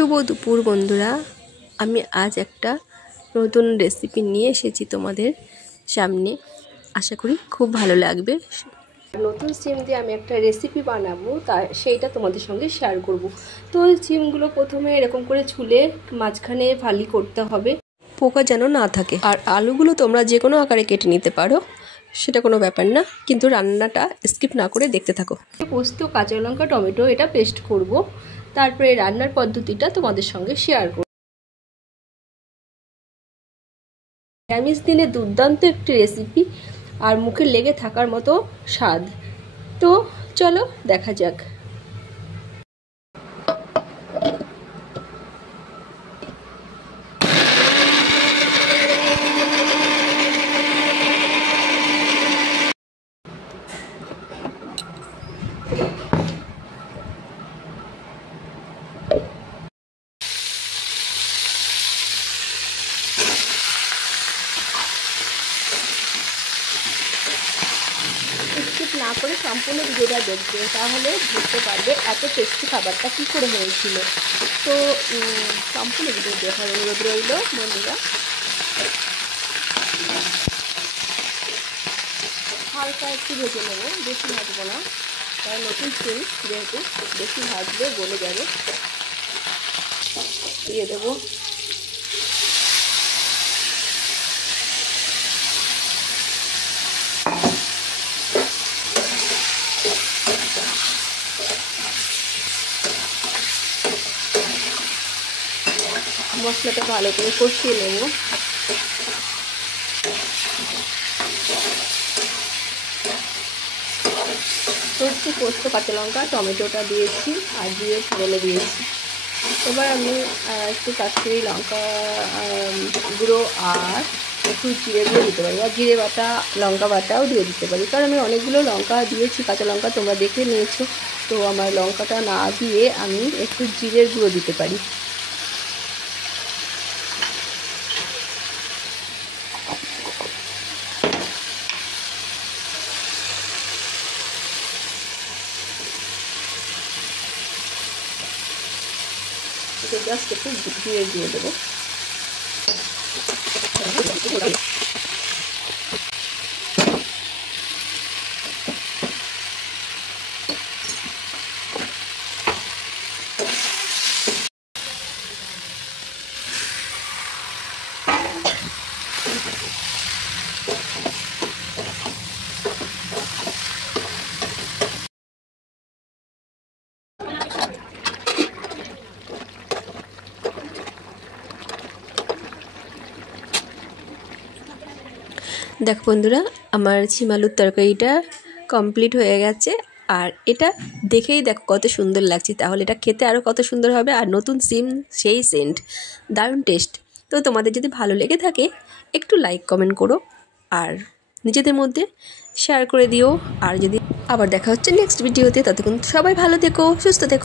শুভ দুপুর বন্ধুরা, আমি আজ একটা নতুন রেসিপি নিয়ে এসেছি তোমাদের সামনে। আশা করি খুব ভালো লাগবে। নতুন সিম দিয়ে আমি একটা রেসিপি বানাবো, সেইটা তোমাদের সঙ্গে শেয়ার করব। তো সিমগুলো প্রথমে এরকম করে ছুলে মাঝখানে ফালি করতে হবে, পোকা যেন না থাকে। আর আলুগুলো তোমরা যে কোনো আকারে কেটে নিতে পারো, সেটা কোনো ব্যাপার না, কিন্তু রান্নাটা স্কিপ না করে দেখতে থাকো। পোস্ত, কাঁচা লঙ্কা, টমেটো এটা পেস্ট করব। তারপরে রান্নার পদ্ধতিটা তোমাদের সঙ্গে শেয়ার করব। নিরামিষ দিনে দুর্দান্ত একটি রেসিপি, আর মুখে লেগে থাকার মতো স্বাদ। তো চলো দেখা যাক। স্কিপ না করে সম্পূর্ণ ভিডিওটা দেখবে, তাহলে বুঝতে পারবে এত টেস্টি খাবারটা কী করে হয়েছিল। তো সম্পূর্ণ ভিডিও দেখার অনুরোধ রইল বন্ধুরা। হালকা একটু ভেজে নেবো, বেশি ভাজবো না, কারণ নতুন সিম যেহেতু বেশি ভাজলে গলে যাবে। দিয়ে দেবো মশলাটা ভালো করে কষিয়ে নেব। সর্ষে, পোস্ত, কাঁচা লঙ্কা, টমেটোটা দিয়েছি আর দিয়ে ফোড়নে দিয়েছি। এবার আমি একটু কাশ্মীরি লঙ্কা গুঁড়ো আর একটু জিরে গুঁড়ো দিতে পারি, আর জিরে বাটা, লঙ্কা বাটাও দিয়ে দিতে পারি, কারণ আমি অনেকগুলো লঙ্কা দিয়েছি, কাঁচা লঙ্কা তোমরা দেখে নিয়েছো। তো আমার লঙ্কাটা না দিয়ে আমি একটু জিরের গুঁড়ো দিতে পারি। জাস্ট একটু জিরে দিয়ে দেবো। দেখো বন্ধুরা, আমার সিম আলুর তরকারিটা কমপ্লিট হয়ে গেছে। আর এটা দেখেই দেখো কত সুন্দর লাগছে, তাহলে এটা খেতে আরও কত সুন্দর হবে। আর নতুন সিম, সেই সেন্ট, দারুণ টেস্ট। তো তোমাদের যদি ভালো লেগে থাকে একটু লাইক কমেন্ট করো, আর নিজেদের মধ্যে শেয়ার করে দিও। আর যদি আবার দেখা হচ্ছে নেক্সট ভিডিওতে, ততক্ষণ সবাই ভালো থেকো, সুস্থ থেকো।